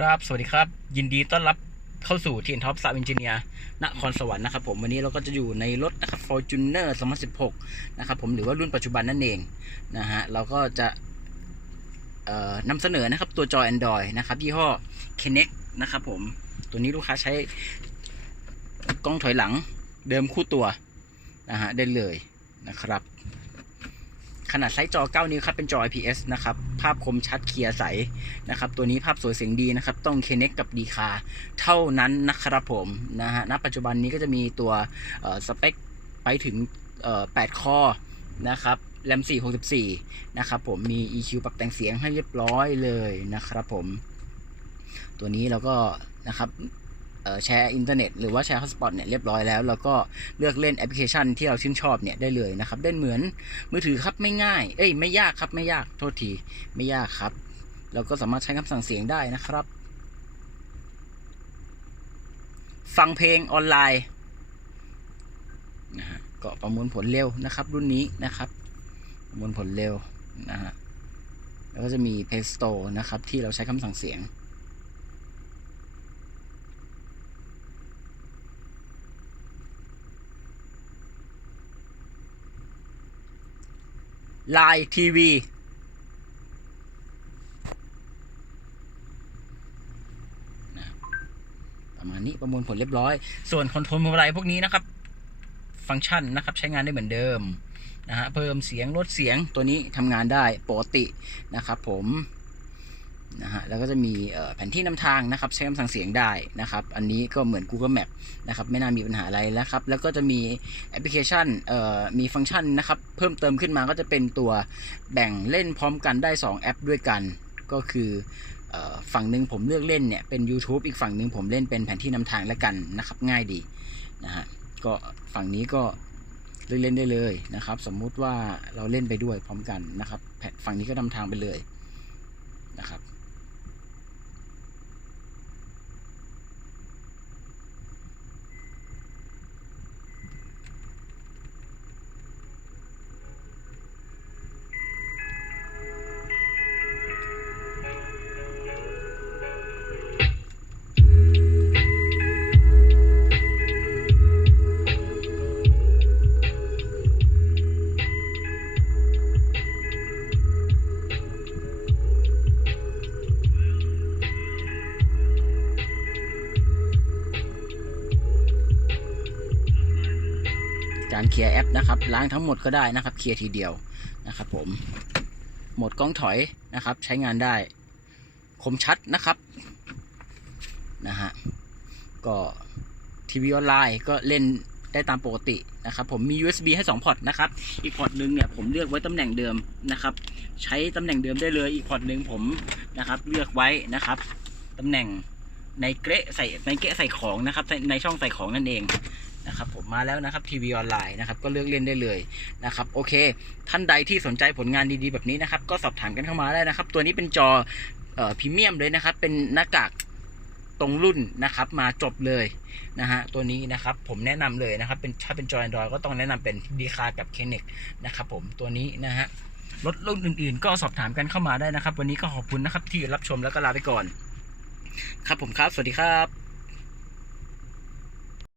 ครับ สวัสดีครับ ยินดีต้อนรับเข้าสู่ทีนท็อปซาวอินจิเนียร์นครสวรรค์นะครับผมวันนี้เราก็จะอยู่ในรถนะครับ Fortuner 2016 นะครับผมหรือว่ารุ่นปัจจุบันนั่นเองนะฮะเราก็จะเอ่อนำเสนอนะครับตัวจอ Android นะครับยี่ห้อ Kinect นะครับผมตัวนี้ลูกค้าใช้กล้องถอยหลังเดิมคู่ตัวนะฮะได้เลยนะครับ ขนาดไซส์จอ 9 นิ้วครับเป็นจอ IPS นะครับ ภาพคมชัดเคลียร์ใสนะครับ ตัวนี้ภาพสวยเสียงดีนะครับ ต้อง k n e c กับ d ีคาเท่านั้นนะครับผมนะฮะณปัจจุบันนี้ก็จะมีตัวสเปคไปถึงเอ่อ8คอนะครับแรม464 นะครับผมมี EQ ปรับแต่งเสียงให้เรียบร้อยเลยนะครับผม ตัวนี้เราก็นะครับ แชร์อินเทอร์เน็ตหรือว่าแชร์ฮอตสปอตเนี่ยเรียบร้อยแล้วแล้วก็เลือกเล่นแอปพลิเคชันที่เราชื่นชอบเนี่ยได้เลยนะครับได้เหมือนมือถือครับไม่ง่าย เอ้ยไม่ยากครับไม่ยากโทษทีไม่ยากครับเราก็สามารถใช้คำสั่งเสียงได้นะครับ ฟังเพลงออนไลน์นะฮะก็ประมวลผลเร็วนะครับ รุ่นนี้นะครับ ประมวลผลเร็วนะฮะแล้วก็จะมี Play Store นะครับ ที่เราใช้คำสั่งเสียง ไลน์ทีวีประมาณนี้ประมวลผลเรียบร้อย ส่วนคอนโทรลพวงมาลัยพวกนี้นะครับ ฟังก์ชันนะครับใช้งานได้เหมือนเดิมนะฮะเพิ่มเสียงลดเสียงตัวนี้ทำงานได้ปกตินะครับผม นะฮะแล้วก็จะมีเอ่อแผนที่นำทางนะครับ ใช้คำสั่งเสียงได้นะครับ อันนี้ก็เหมือน Google Map นะครับ ไม่น่ามีปัญหาอะไรแล้วครับ แล้วก็จะมีแอปพลิเคชันมีฟังก์ชันนะครับ เพิ่มเติมขึ้นมาก็จะเป็นตัวแบ่งเล่นพร้อมกันได้ 2 แอปด้วยกัน ก็คือฝั่งหนึ่งผมเลือกเล่นเนี่ยเป็น YouTube อีกฝั่งหนึ่งผมเล่นเป็นแผนที่นำทางแล้วกันนะครับ ง่ายดีนะฮะก็ฝั่งนี้ก็เลือกเล่นได้เลยนะครับ สมมุติว่าเราเล่นไปด้วยพร้อมกันนะครับแผนฝั่งนี้ก็นำทางไปเลยนะครับ การเคลียร์แอปนะครับล้างทั้งหมดก็ได้นะครับเคลียร์ทีเดียวนะครับ ผมโหมดกล้องถอยนะครับ ใช้งานได้ คมชัดนะครับนะฮะก็ทีวีออนไลน์ก็เล่นได้ตามปกตินะครับ ผมมี USB ให้ 2 พอร์ตนะครับ อีกพอร์ตหนึ่งเนี่ยผมเลือกไว้ตำแหน่งเดิมนะครับ ใช้ตำแหน่งเดิมได้เลย อีกพอร์ตหนึ่งผมนะครับ เลือกไว้นะครับตำแหน่งในเกะใส่ในเกะใส่ของนะครับในในช่องใส่ของนั่นเอง นะครับผมมาแล้วนะครับทีวีออนไลน์นะครับก็เลือกเล่นได้เลยนะครับโอเค ท่านใดที่สนใจผลงานดีๆแบบนี้นะครับก็สอบถามกันเข้ามาได้นะครับ ตัวนี้เป็นจอเอ่อพรีเมียมเลยนะครับ เป็นหน้ากากตรงรุ่นนะครับมาจบเลยนะฮะตัวนี้นะครับผมแนะนำเลยนะครับเป็นถ้าเป็นจอ Android ก็ต้องแนะนำเป็นดีคากับเคเนกนะครับผมตัวนี้นะฮะรถรุ่นอื่นๆ ก็สอบถามกันเข้ามาได้นะครับ วันนี้ก็ขอบคุณนะครับที่รับชมแล้วก็ลาไปก่อน ครับผมครับ สวัสดีครับ